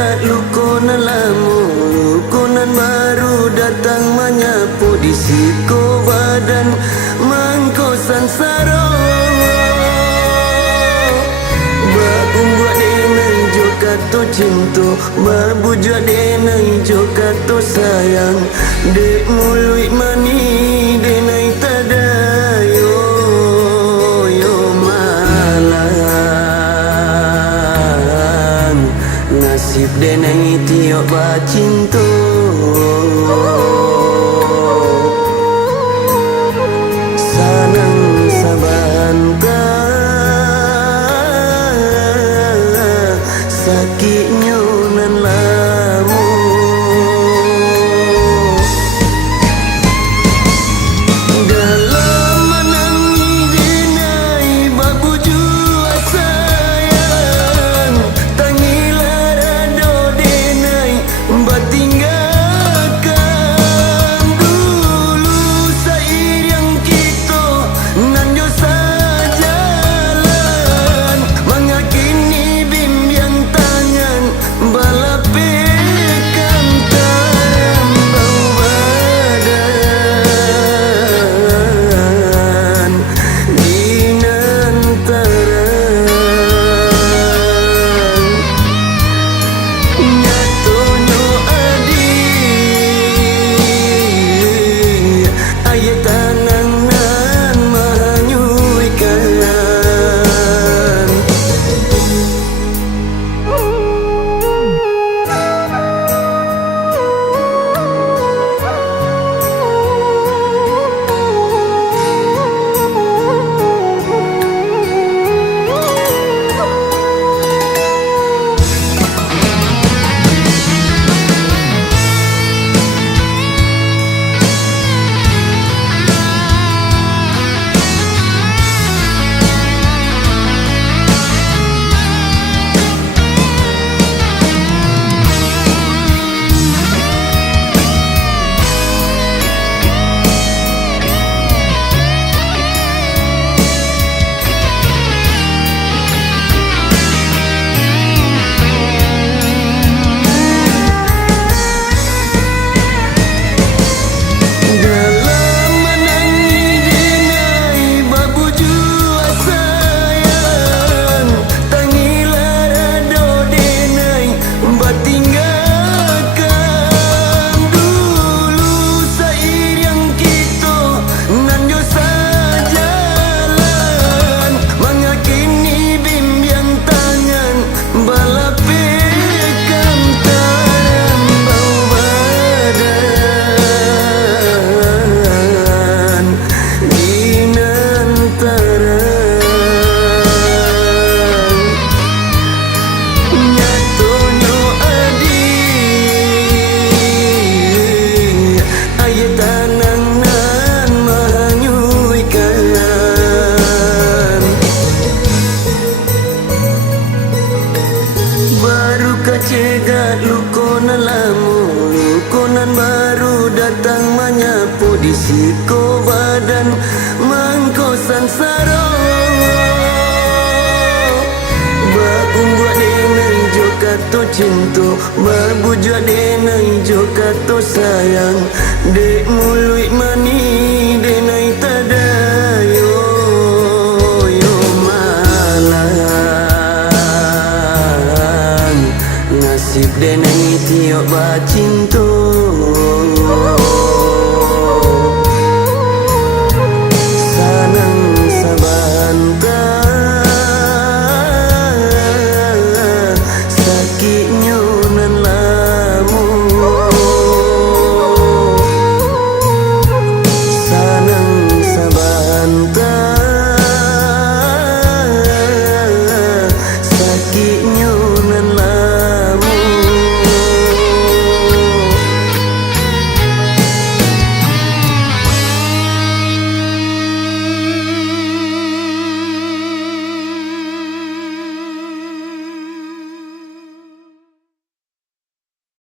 cegat lukonan lamu, lukonan baru datang menyapu di siko badan mangko sansaro. Buat denai jo kato cinta, berbujuk denai jo kato sayang, dek mului mani denai tada yo yo malang, nasib denai tiok bacinto. Sanang sabanta sakitnya nan lamu, dalam menangi denai babu jua sayang, tangilah rado denai batinggalkan dulu sair yang kita nan jo sajalan, mengakini bimbang tangan balapekan tarambau badan dinantaran nyatonyo adi ayat tanang nan mahanyuikan. Dalam menangi denai babu jua sayang, tangilah rado denai batinggalkan dulu sair yang kita nan jo sajalan, mengakini bimbang tangan balapekan tarambau badan dinantaran nyatonyo adi ayat tanang nan mahanyuikan. Baru kacegat lukonan lamu, lukonan baru datang menyapu di siko badan mangko sansaro. Buat denai jo kato cinta, berbujuk denai jo kato sayang, dek mului mani denai tada yo yo malang, nasib denai tiok bacinto.